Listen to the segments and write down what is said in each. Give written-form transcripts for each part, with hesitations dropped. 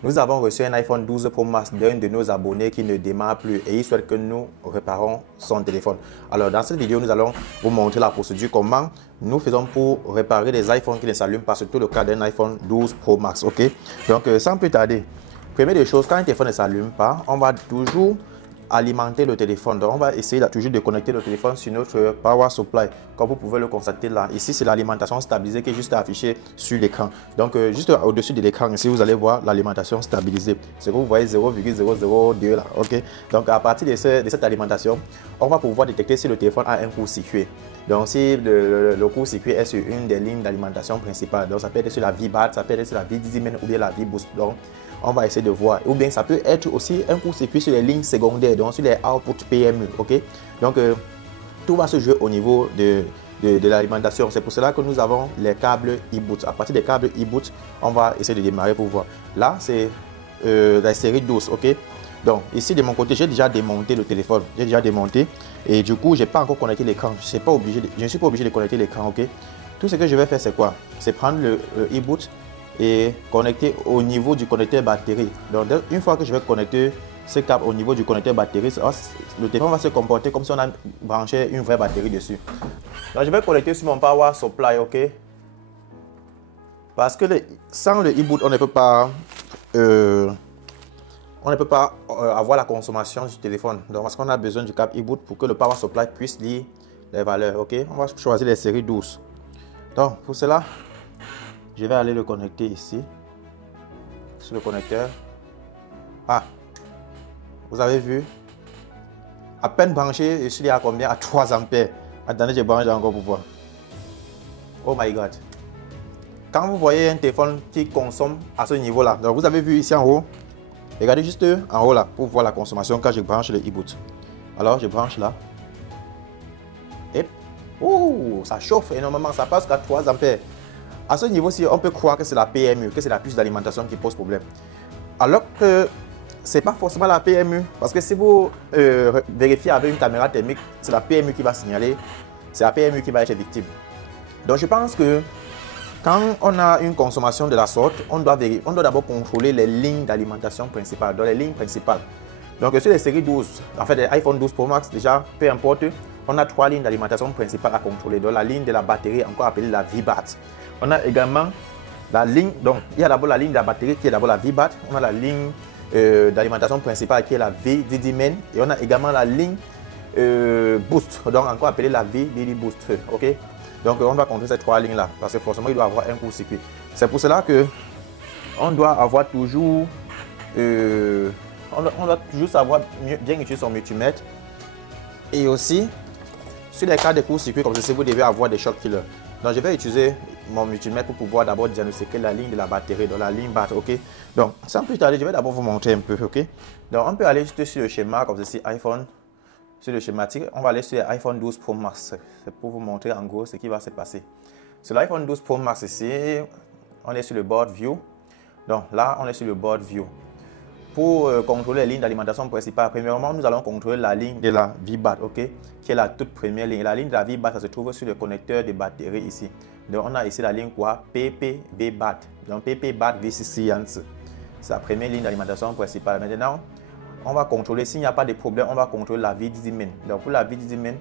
Nous avons reçu un iPhone 12 Pro Max d'un de nos abonnés qui ne démarre plus et il souhaite que nous réparons son téléphone. Alors dans cette vidéo, nous allons vous montrer la procédure, comment nous faisons pour réparer des iPhones qui ne s'allument pas, surtout le cas d'un iPhone 12 Pro Max. Ok, donc sans plus tarder, première des choses, quand un téléphone ne s'allume pas, on va toujours alimenter le téléphone. Donc on va essayer toujours de connecter le téléphone sur notre power supply, comme vous pouvez le constater là. Ici c'est l'alimentation stabilisée qui est juste affichée sur l'écran. Donc juste au-dessus de l'écran ici, vous allez voir l'alimentation stabilisée. C'est que vous voyez 0,002 là. Ok, donc à partir de cette alimentation, on va pouvoir détecter si le téléphone a un court-circuit. Donc si le court-circuit est sur une des lignes d'alimentation principales, donc ça peut être sur la V-BAT, ça peut être sur la V-Dizzymen ou bien la V-Boost. Donc on va essayer de voir, ou bien ça peut être aussi un court-circuit sur les lignes secondaires, donc sur les outputs PMU. Ok, donc tout va se jouer au niveau de l'alimentation. C'est pour cela que nous avons les câbles e-boot. À partir des câbles e-boot, on va essayer de démarrer pour voir. Là c'est la série 12. Ok, donc ici de mon côté, j'ai déjà démonté le téléphone, j'ai déjà démonté et du coup j'ai pas encore connecté l'écran. Je ne suis pas obligé de connecter l'écran. Ok, tout ce que je vais faire c'est quoi? C'est prendre le e-boot et connecter au niveau du connecteur batterie. Donc une fois que je vais connecter ce câble au niveau du connecteur batterie, le téléphone va se comporter comme si on a branché une vraie batterie dessus. Donc je vais connecter sur mon power supply. Ok, parce que sans le e-boot on ne peut pas avoir la consommation du téléphone. Donc parce qu'on a besoin du câble e-boot pour que le power supply puisse lire les valeurs. Ok, on va choisir les séries 12. Donc pour cela, je vais aller le connecter ici, sur le connecteur. Ah, vous avez vu, à peine branché, je suis à combien? À 3 ampères. Attendez, je branche encore pour voir. Oh my god. Quand vous voyez un téléphone qui consomme à ce niveau-là, donc vous avez vu ici en haut, regardez juste en haut là, pour voir la consommation quand je branche le e-boot. Alors, je branche là. Et, oh, ça chauffe énormément, ça passe à 3 ampères. À ce niveau-ci, on peut croire que c'est la PMU, que c'est la puce d'alimentation qui pose problème. Alors que ce n'est pas forcément la PMU. Parce que si vous vérifiez avec une caméra thermique, c'est la PMU qui va signaler, c'est la PMU qui va être victime. Donc je pense que quand on a une consommation de la sorte, on doit d'abord contrôler les lignes d'alimentation principales, donc les lignes principales. Donc sur les séries 12, en fait les iPhone 12 Pro Max, déjà, peu importe, on a 3 lignes d'alimentation principales à contrôler. Donc la ligne de la batterie, encore appelée la V-BAT. On a également la ligne, donc il y a d'abord la ligne de la batterie qui est d'abord la V-BAT. On a la ligne d'alimentation principale qui est la V-Dizzymen. Et on a également la ligne Boost, donc encore appelée la V-Boost. Ok, donc on va contrôler ces 3 lignes là parce que forcément il doit avoir un court-circuit. C'est pour cela que on doit avoir toujours on doit toujours savoir bien utiliser son multimètre. Et aussi sur les cas de court-circuit comme ceci, vous devez avoir des shock killers. Donc je vais utiliser mon multimètre pour pouvoir d'abord diagnostiquer la ligne de la batterie, dans la ligne BAT. Ok, donc sans plus tarder, je vais d'abord vous montrer un peu. Ok, donc on peut aller juste sur le schéma comme ceci, iPhone, sur le schématique, on va aller sur l'iPhone 12 Pro Max. C'est pour vous montrer en gros ce qui va se passer. Sur l'iPhone 12 Pro Max ici, on est sur le board view. Donc là, on est sur le board view. Pour contrôler les lignes d'alimentation principale, premièrement, nous allons contrôler la ligne de la V-BAT, ok, qui est la toute première ligne. La ligne de la V-BAT, ça se trouve sur le connecteur de batterie ici. Donc, on a ici la ligne quoi? PP-B-BAT. Donc, PP-BAT VCC. C'est la première ligne d'alimentation principale. Maintenant, on va contrôler, s'il n'y a pas de problème, on va contrôler la V-Dizzymen. Donc, pour la V-Dizzymen,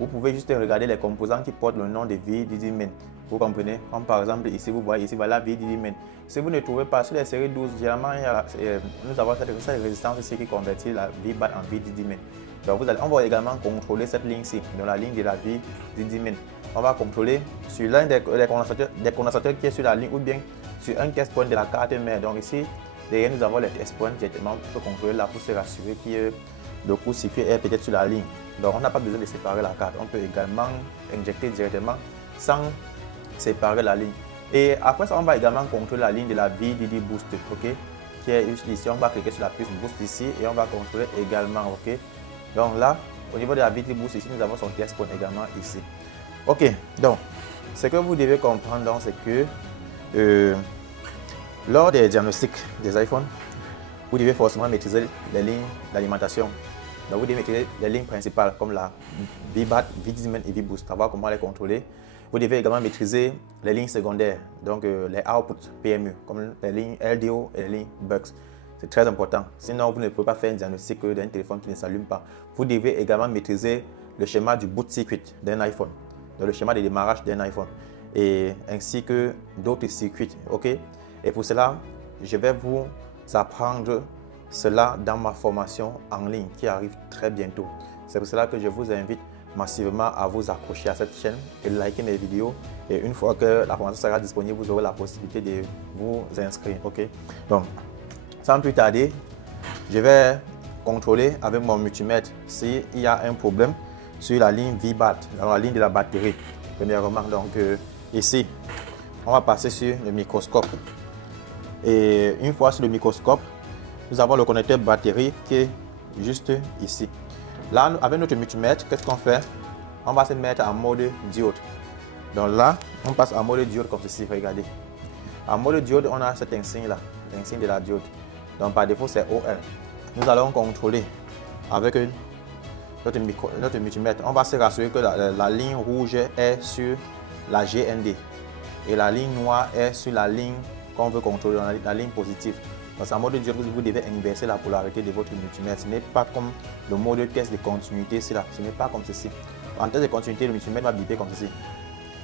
vous pouvez juste regarder les composants qui portent le nom de V-Dizzymen. Vous comprenez? Comme par exemple ici, vous voyez ici, voilà V-Dizzymen. Si vous ne trouvez pas sur les séries 12, généralement, nous avons cette résistance ici qui convertit la V-BAT en V-Dizzymen. Donc on va également contrôler cette ligne-ci, dans la ligne de la V-Dizzymen. On va contrôler sur l'un des condensateurs qui est sur la ligne ou bien sur un test point de la carte mère. Donc ici, derrière nous avons les test points directement pour contrôler là pour se rassurer que le court-circuit est peut-être sur la ligne. Donc on n'a pas besoin de séparer la carte. On peut également injecter directement sans séparer la ligne. Et après ça, on va également contrôler la ligne de la VDD Boost, ok, qui est juste ici. On va cliquer sur la puce Boost ici et on va contrôler également, ok. Donc là, au niveau de la VDD Boost ici, nous avons son test point également ici. Ok, donc ce que vous devez comprendre, c'est que lors des diagnostics des iPhones, vous devez forcément maîtriser les lignes d'alimentation. Donc vous devez maîtriser les lignes principales comme la V-BAT, V-Dizzymen et V-Boost, savoir comment les contrôler. Vous devez également maîtriser les lignes secondaires, donc les outputs PMU, comme les lignes LDO et les lignes BUX. C'est très important. Sinon, vous ne pouvez pas faire un diagnostic d'un téléphone qui ne s'allume pas. Vous devez également maîtriser le schéma du boot circuit d'un iPhone, donc le schéma de démarrage d'un iPhone, et ainsi que d'autres circuits. Ok? Et pour cela, je vais vous apprendre cela dans ma formation en ligne qui arrive très bientôt. C'est pour cela que je vous invite massivement à vous accrocher à cette chaîne et liker mes vidéos. Et une fois que la formation sera disponible, vous aurez la possibilité de vous inscrire. Ok? Donc, sans plus tarder, je vais contrôler avec mon multimètre s'il y a un problème sur la ligne VBAT, dans la ligne de la batterie. Premièrement, donc ici, on va passer sur le microscope. Et une fois sur le microscope, nous avons le connecteur batterie qui est juste ici. Là, avec notre multimètre, qu'est-ce qu'on fait? On va se mettre en mode diode. Donc là, on passe en mode diode comme ceci, regardez. En mode diode, on a cet insigne-là, l'insigne de la diode. Donc par défaut, c'est OL. Nous allons contrôler avec notre multimètre. On va se rassurer que la ligne rouge est sur la GND et la ligne noire est sur la ligne qu'on veut contrôler, la ligne positive. Donc en mode diode, vous devez inverser la polarité de votre multimètre. Ce n'est pas comme le mode test de continuité, ce n'est pas comme ceci. En test de continuité, le multimètre va biper comme ceci.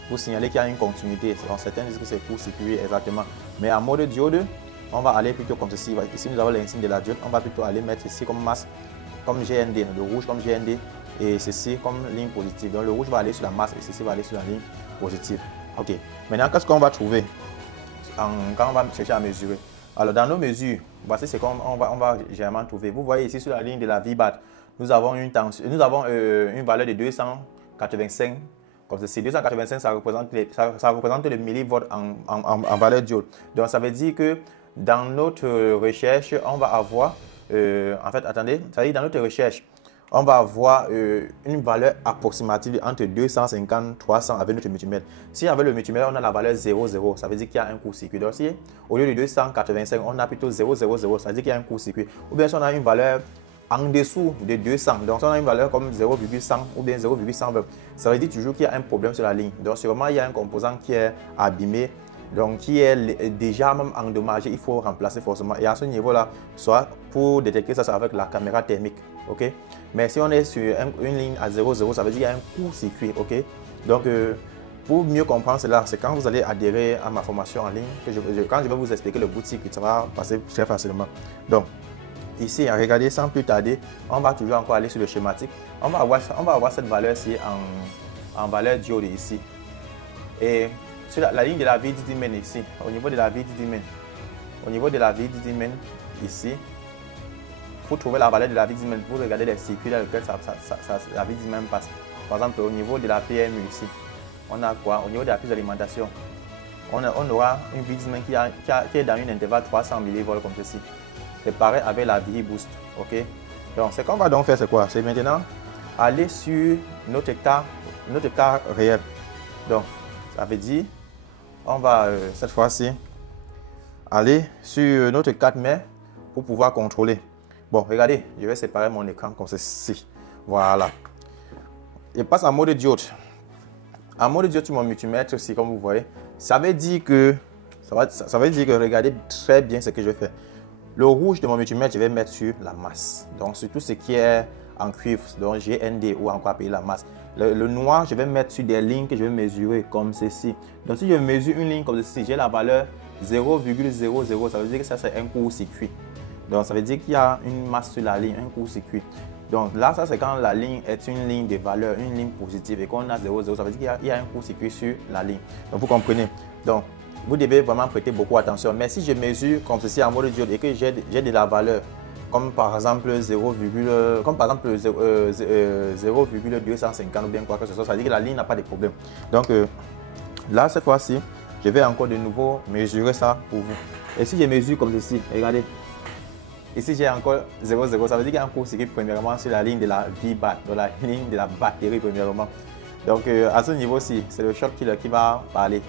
Pour signaler qu'il y a une continuité. Certains disent que c'est pour circuit exactement. Mais en mode diode, on va aller plutôt comme ceci. Ici, nous avons l'insigne de la diode. On va plutôt aller mettre ici comme masse, comme GND, le rouge comme GND et ceci comme ligne positive. Donc le rouge va aller sur la masse et ceci va aller sur la ligne positive. Ok. Maintenant, qu'est-ce qu'on va trouver quand on va chercher à mesurer? Alors, dans nos mesures, voici ce qu'on va généralement trouver. Vous voyez ici sur la ligne de la VBAT, nous avons une une valeur de 285. Comme ceci, 285, ça représente le millivolt en valeur diode. Donc, ça veut dire que dans notre recherche, on va avoir, en fait, attendez, ça veut dire dans notre recherche, on va avoir une valeur approximative entre 250 et 300 avec notre multimètre. Si avec le multimètre, on a la valeur 0,0, ça veut dire qu'il y a un court-circuit. Donc, si au lieu de 285, on a plutôt 0,0,0, ça veut dire qu'il y a un court-circuit. Ou bien si on a une valeur en dessous de 200, donc si on a une valeur comme 0,100 ou bien 0,120, ça veut dire toujours qu'il y a un problème sur la ligne. Donc, sûrement, il y a un composant qui est abîmé, donc qui est déjà même endommagé, il faut remplacer forcément. Et à ce niveau-là, soit pour détecter ça, c'est avec la caméra thermique. Ok? Mais si on est sur une ligne à 0,0, ça veut dire qu'il y a un court-circuit. Ok? Donc, pour mieux comprendre cela, c'est quand vous allez adhérer à ma formation en ligne, quand je vais vous expliquer le bout de circuit, ça va passer très facilement. Donc, ici, regardez, sans plus tarder, on va toujours encore aller sur le schématique. On va avoir cette valeur-ci en valeur diode ici. Et sur la ligne de la VDD main ici, au niveau de la VDD main, ici, pour trouver la valeur de la VDD main, vous regardez les circuits dans lesquels la VDD main passe. Par exemple, au niveau de la PMU ici, on a quoi? Au niveau de la prise d'alimentation, on aura une VDD main qui est dans une intervalle 300 mV comme ceci. C'est pareil avec la VI Boost. Ok? Donc, ce qu'on va donc faire, c'est quoi? C'est maintenant aller sur notre cas réel. Donc, ça veut dire, on va cette fois-ci aller sur notre 4 mai pour pouvoir contrôler. Bon, regardez, je vais séparer mon écran comme ceci. Voilà. Je passe en mode diode. En mode diode sur mon multimètre aussi, comme vous voyez, ça veut dire que, regardez très bien ce que je fais. Le rouge de mon multimètre, je vais mettre sur la masse. Donc, sur tout ce qui est en cuivre, donc GND ou encore appelé la masse. Le noir, je vais mettre sur des lignes que je vais mesurer comme ceci. Donc, si je mesure une ligne comme ceci, j'ai la valeur 0,00. Ça veut dire que ça, c'est un court-circuit. Donc, ça veut dire qu'il y a une masse sur la ligne, un court-circuit. Donc, là, ça, c'est quand la ligne est une ligne de valeur, une ligne positive. Et quand on a 0,0, ça veut dire qu'il y a un court-circuit sur la ligne. Donc, vous comprenez. Donc, vous devez vraiment prêter beaucoup attention. Mais si je mesure comme ceci en mode diode et que j'ai de la valeur, comme par exemple 0,250 ou bien quoi que ce soit, ça veut dire que la ligne n'a pas de problème. Donc là, cette fois-ci, je vais encore de nouveau mesurer ça pour vous. Et si je mesure comme ceci, regardez, ici j'ai encore 0,0, ça veut dire qu'il y a un court-circuit premièrement sur la ligne de la VBAT, dans la ligne de la batterie premièrement. Donc à ce niveau-ci, c'est le short killer qui va parler.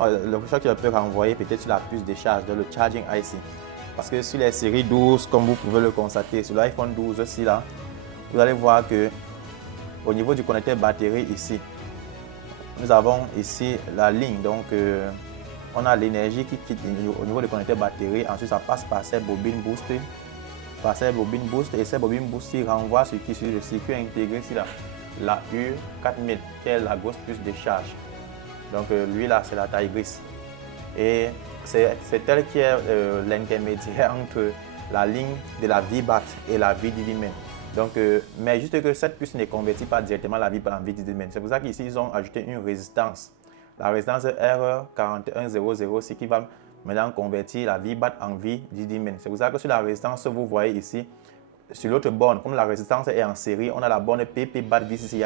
Le short killer peut renvoyer peut-être sur la puce de charge, dans le charging IC. Parce que sur les séries 12, comme vous pouvez le constater, sur l'iPhone 12 aussi là, vous allez voir que au niveau du connecteur batterie ici, nous avons ici la ligne. Donc, on a l'énergie qui quitte au niveau du connecteur batterie. Ensuite, ça passe par ces bobines boost. Et ces bobines boost renvoient sur le circuit intégré ici, la U4000, qui est la grosse puce de charge. Donc, lui là, c'est la taille grise. Et c'est elle qui est l'intermédiaire entre la ligne de la V-BAT et la VDD-main. Donc, mais juste que cette puce ne convertit pas directement la V-BAT en VDD-main. C'est pour ça qu'ici, ils ont ajouté une résistance. La résistance R4100, c'est qui va maintenant convertir la V-BAT en VDD-main. C'est pour ça que sur la résistance, vous voyez ici, sur l'autre borne, comme la résistance est en série, on a la borne PP-BAT VCC.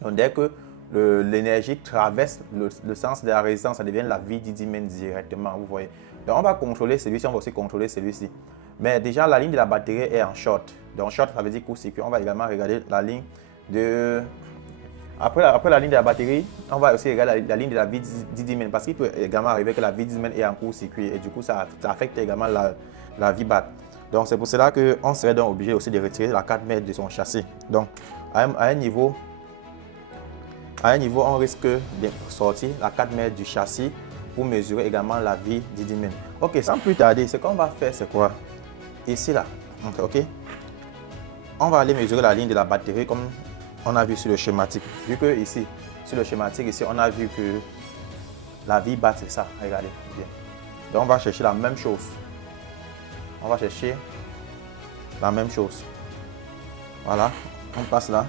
Donc, dès que l'énergie traverse le sens de la résistance, ça devient la VDD-main directement, vous voyez. Donc, on va contrôler celui-ci, on va aussi contrôler celui-ci. Mais déjà, la ligne de la batterie est en short. Donc, short, ça veut dire court-circuit. On va également regarder la ligne de... Après la ligne de la batterie, on va aussi regarder la ligne de la VDD-main parce qu'il peut également arriver que la VDD-main est en court-circuit et du coup, ça affecte également la V-BAT. Donc, c'est pour cela qu'on serait donc obligé aussi de retirer la 4 mètres de son châssis. Donc, à un niveau, on risque de sortir la 4 mètres du châssis pour mesurer également la VDD-main. Ok, sans plus tarder, ce qu'on va faire, c'est quoi? Ici, là, ok, on va aller mesurer la ligne de la batterie comme on a vu sur le schématique. Vu que ici, sur le schématique, ici, on a vu que la V-BAT, c'est ça. Regardez bien. Donc, on va chercher la même chose. On va chercher la même chose. Voilà, on passe là.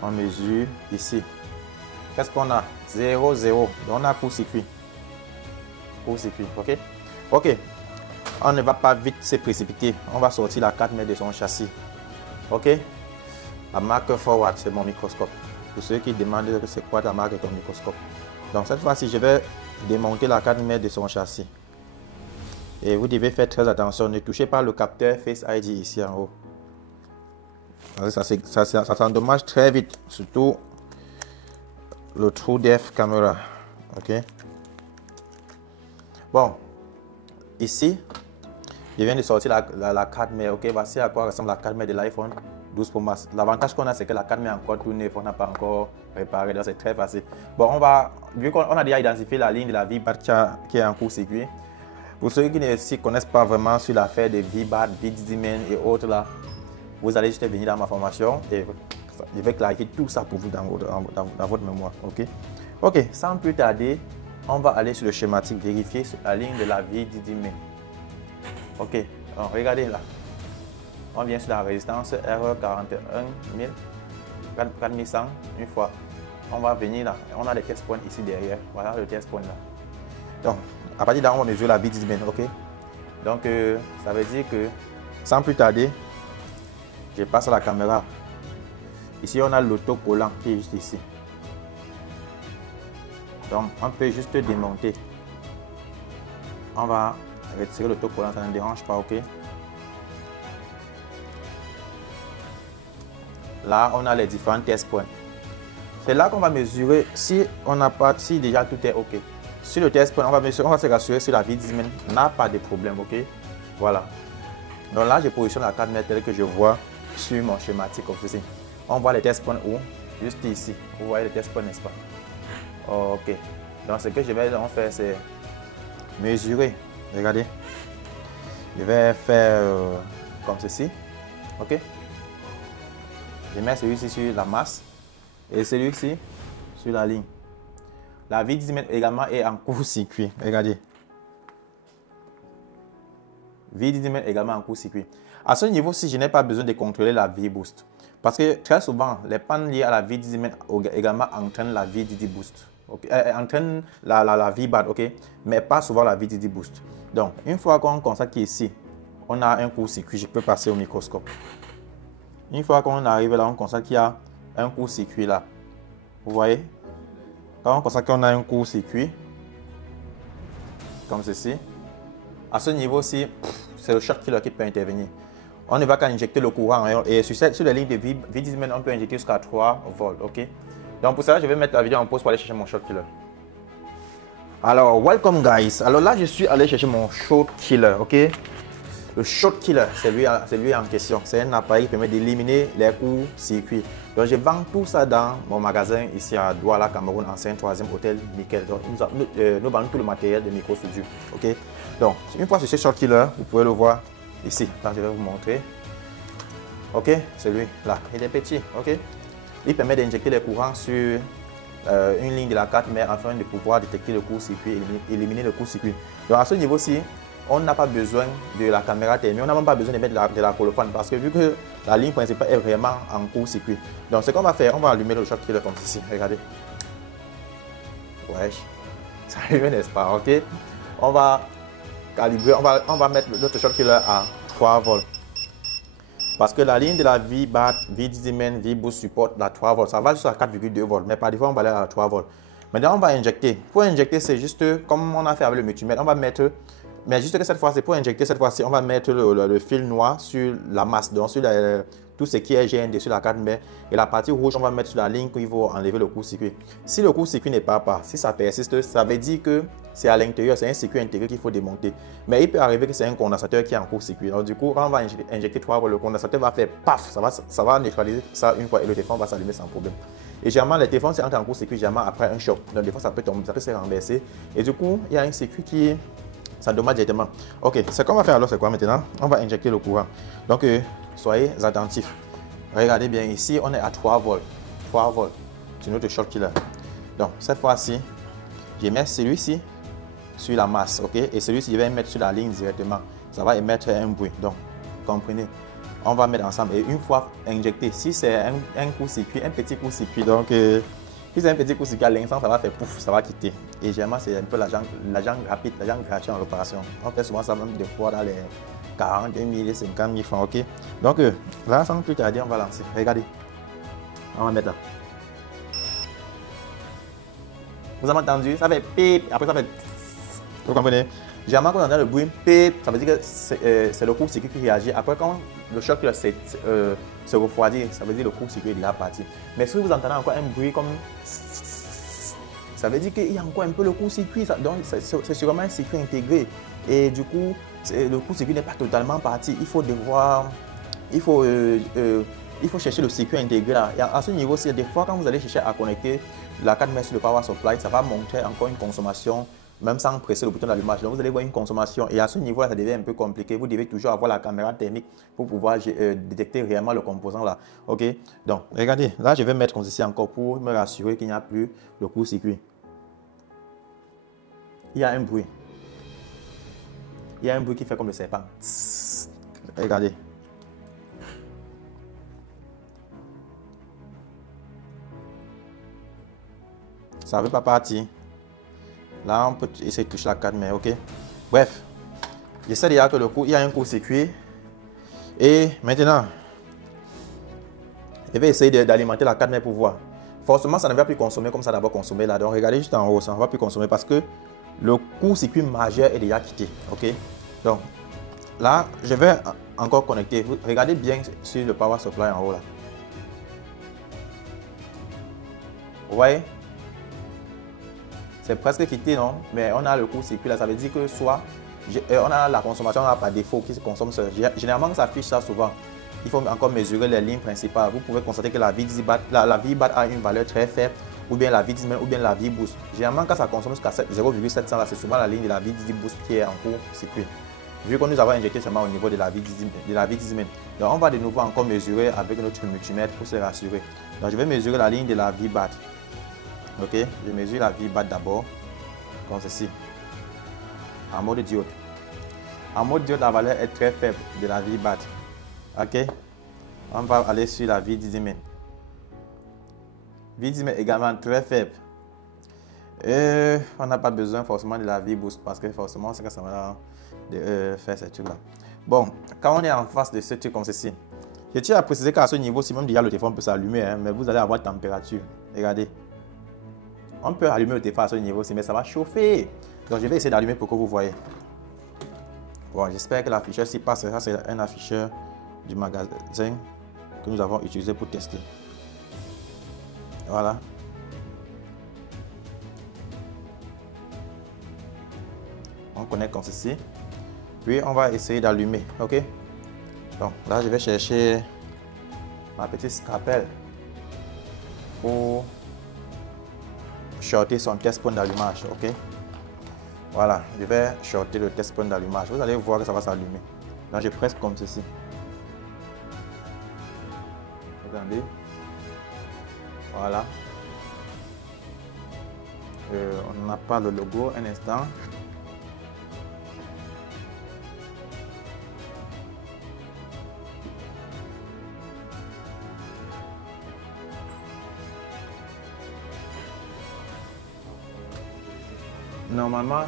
On mesure ici. Qu'est-ce qu'on a? 0, 0. Donc, on a court-circuit. Court-circuit, ok? Ok. On ne va pas vite se précipiter. On va sortir la 4 mètres de son châssis. Ok? La marque Forward, c'est mon microscope. Pour ceux qui demandent c'est quoi la marque de ton microscope. Donc cette fois-ci, je vais démonter la 4 mètres de son châssis. Et vous devez faire très attention. Ne touchez pas le capteur Face ID ici en haut. Ça s'endommage très vite. Surtout le True Depth Camera. Ok? Bon. Ici, je viens de sortir la 4 mètres. Ok, voici à quoi ressemble la 4 mètres de l'iPhone 12 Pro Max. L'avantage qu'on a, c'est que la 4 mètres est encore tout neuf. On n'a pas encore réparé, donc c'est très facile. Bon, vu qu'on a déjà identifié la ligne de la V-BAT qui est en court-circuit. Pour ceux qui ne s'y connaissent pas vraiment sur l'affaire de V-BAT, VDD-main et autres là, vous allez juste venir dans ma formation et je vais clarifier tout ça pour vous dans votre mémoire. Ok, ok, sans plus tarder, on va aller sur le schématique, vérifier la ligne de la VDD-main. Ok, alors regardez là. On vient sur la résistance R41000, 4100 une fois. On va venir là. On a les test points ici derrière. Voilà le test point là. Donc, à partir de là, on va mesurer la VDD-main. Ok. Donc, ça veut dire que sans plus tarder, je passe à la caméra. Ici, on a l'autocollant qui est juste ici. Donc, on peut juste démonter. On va retirer l'autocollant, ça ne dérange pas, ok? Là, on a les différents test points. C'est là qu'on va mesurer si on n'a pas, si déjà tout est ok. Sur le test point, on va se rassurer si la VDD-main n'a pas de problème, ok? Voilà. Donc là, je positionne la 4 mètres telle que je vois sur mon schématique comme ceci. On voit les test points où? Juste ici. Vous voyez les test points, n'est-ce pas? Ok. Donc ce que je vais donc faire, c'est mesurer. Regardez. Je vais faire comme ceci. Ok. Je mets celui-ci sur la masse et celui-ci sur la ligne. La VDD-main également est en court-circuit. Regardez. VDD-main également en court-circuit. À ce niveau-ci, je n'ai pas besoin de contrôler la V-boost. Parce que très souvent, les pannes liées à la VDD-main également entraînent la VDD-boost. Okay. Entraînent la V-BAT, ok? Mais pas souvent la VDD-boost. Donc, une fois qu'on constate qu'ici, on a un court-circuit, je peux passer au microscope. Une fois qu'on arrive là, on constate qu'il y a un court-circuit là. Vous voyez? Quand on constate qu'on a un court-circuit, comme ceci, à ce niveau-ci, c'est le short killer qui peut intervenir. On ne va qu'à injecter le courant. Et sur les lignes de VDD-main, on peut injecter jusqu'à 3 volts. Ok? Donc pour ça, je vais mettre la vidéo en pause pour aller chercher mon short killer. Alors, welcome guys. Alors là, je suis allé chercher mon short killer. Ok? Le short killer, c'est lui en question. C'est un appareil qui permet d'éliminer les courts-circuits. Donc je vends tout ça dans mon magasin ici à Douala, Cameroun, ancien 3e hôtel Nickel. Donc nous vendons tout le matériel de micro soudure. Ok. Donc une fois sur ce short killer, vous pouvez le voir ici. Là, je vais vous montrer. Ok, celui-là, il est petit. Ok. Il permet d'injecter les courants sur une ligne de la carte mère afin de pouvoir détecter le court-circuit et éliminer le court-circuit. Donc à ce niveau-ci, on n'a pas besoin de la caméra thermique, on n'a même pas besoin de mettre de la colophane parce que vu que la ligne principale est vraiment en court-circuit. Donc ce qu'on va faire, on va allumer le short killer comme ceci. Regardez. Ouais, ça allume, n'est-ce pas? Ok. On va calibrer, on va mettre notre short killer à 3 volts. Parce que la ligne de la V-BAT, V-Disimen, V-Boost supporte la 3 volts. Ça va jusqu'à 4,2 volts, mais par défaut, on va aller à 3 volts. Maintenant, on va injecter. Pour injecter, c'est juste comme on a fait avec le multimètre. On va mettre, mais juste que cette fois, c'est pour injecter, cette fois-ci, on va mettre le fil noir sur la masse, donc sur tout ce qui est GND sur la carte mère. Et la partie rouge, on va mettre sur la ligne qu'il faut enlever le court-circuit. Si le court-circuit n'est pas, si ça persiste, ça veut dire que c'est à l'intérieur, c'est un circuit intégré qu'il faut démonter. Mais il peut arriver que c'est un condensateur qui est en court-circuit. Donc du coup, quand on va injecter 3 volts, le condensateur va faire paf, ça va neutraliser ça une fois et le téléphone va s'allumer sans problème. Et généralement, les téléphones, c'est entre en court-circuit, généralement après un choc. Donc des fois, ça peut tomber, ça peut se renverser. Et du coup, il y a un circuit qui ça dommage directement. Ok, ce qu'on va faire alors, c'est quoi maintenant? On va injecter le courant. Donc, soyez attentifs. Regardez bien ici, on est à 3 volts. 3 volts sur notre short killer. Donc, cette fois-ci, je mets celui-ci sur la masse, ok? Et celui-ci, je vais mettre sur la ligne directement. Ça va émettre un bruit. Donc, comprenez? On va mettre ensemble. Et une fois injecté, si c'est un court-circuit, un petit court-circuit, donc, si c'est un petit court-circuit à l'instant, ça va faire pouf, ça va quitter. Et généralement, c'est un peu l'argent rapide, l'argent gratuit en réparation. On fait souvent ça même des fois dans les 40 000, 50 000 francs, ok? Donc, là, sans plus tarder, on va lancer. Regardez. On va mettre là. Vous avez entendu? Ça fait pip, après ça fait. Vous comprenez? Généralement, quand on entend le bruit pip, ça veut dire que c'est le court-circuit qui réagit. Après, quand le choc se refroidit, ça veut dire que le court-circuit est déjà parti. Mais si vous entendez encore un bruit comme. Ça veut dire qu'il y a encore un peu le court-circuit. Donc, c'est sûrement un circuit intégré. Et du coup, le court-circuit n'est pas totalement parti. Il faut chercher le circuit intégré. Et à ce niveau, c'est des fois quand vous allez chercher à connecter la carte mère sur le power supply, ça va monter encore une consommation, même sans presser le bouton d'allumage. Donc vous allez voir une consommation. Et à ce niveau-là, ça devient un peu compliqué. Vous devez toujours avoir la caméra thermique pour pouvoir détecter réellement le composant là. Ok. Donc regardez, là je vais mettre comme ceci encore pour me rassurer qu'il n'y a plus le court-circuit. Il y a un bruit. Il y a un bruit qui fait comme le serpent. Regardez. Ça ne veut pas partir. Là, on peut essayer de toucher la carte, mais ok. Bref, j'essaie déjà que il y a un court-circuit. Et maintenant, je vais essayer d'alimenter la carte mère pour voir. Forcément, ça ne va plus consommer comme ça d'abord consommé là. Donc, regardez juste en haut, ça ne va plus consommer parce que le court-circuit majeur est déjà quitté. Ok. Donc, là, je vais encore connecter. Regardez bien sur le power supply en haut là. Vous voyez? C'est presque quitté, non? Mais on a le court-circuit là. Ça veut dire que soit on a la consommation par défaut qui se consomme seul. Généralement, ça affiche ça souvent. Il faut encore mesurer les lignes principales. Vous pouvez constater que la V-BAT a une valeur très faible, ou bien la V-Disimen, ou bien la V-Boost. Généralement, quand ça consomme jusqu'à 0,700, c'est souvent la ligne de la V-Boost qui est en court-circuit. Vu que nous avons injecté seulement au niveau de la V-Disimen. Donc, on va de nouveau encore mesurer avec notre multimètre pour se rassurer. Donc, je vais mesurer la ligne de la V-BAT. Ok, je mesure la V-BAT d'abord, comme ceci, en mode diode. En mode diode, la valeur est très faible de la V-BAT. Ok, on va aller sur la V-Disimen. V-Disimen également très faible. Et on n'a pas besoin forcément de la V-Boost parce que forcément, c'est que ça va faire ce truc là. Bon, quand on est en face de ce truc comme ceci, je tiens à préciser qu'à ce niveau, si même déjà le téléphone peut s'allumer, hein, mais vous allez avoir température. Regardez. On peut allumer le téléphone à ce niveau aussi, mais ça va chauffer. Donc, je vais essayer d'allumer pour que vous voyez. Bon, j'espère que l'afficheur s'y passe. Ça, c'est un afficheur du magasin que nous avons utilisé pour tester. Voilà. On connecte comme ceci. Puis, on va essayer d'allumer. OK? Donc, là, je vais chercher ma petite scalpel. pour shorter son test point d'allumage. Ok, voilà, je vais shorter le test point d'allumage. Vous allez voir que ça va s'allumer. Là, je presse comme ceci. Attendez. Voilà. On n'a pas le logo. Un instant. Normalement,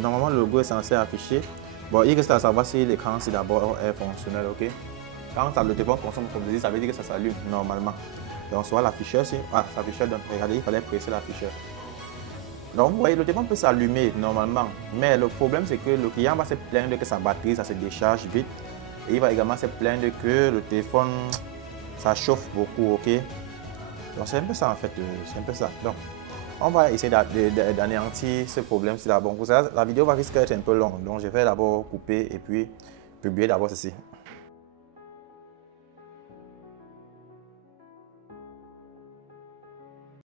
normalement, le logo est censé afficher. Bon, il reste à savoir si l'écran c'est d'abord est fonctionnel, ok? Quand le téléphone consomme comme je dis, ça veut dire que ça s'allume normalement. Donc, soit l'afficheur, s'afficheur, donc regardez, il fallait presser l'afficheur. Donc, vous voyez, le téléphone peut s'allumer normalement, mais le problème c'est que le client va se plaindre que sa batterie, ça se décharge vite. Et il va également se plaindre que le téléphone, ça chauffe beaucoup, ok? Donc, c'est un peu ça en fait, c'est un peu ça. Donc, on va essayer d'anéantir ce problème. Bon, pour ça, la vidéo va risquer d'être un peu longue. Donc, je vais d'abord couper et puis publier d'abord ceci.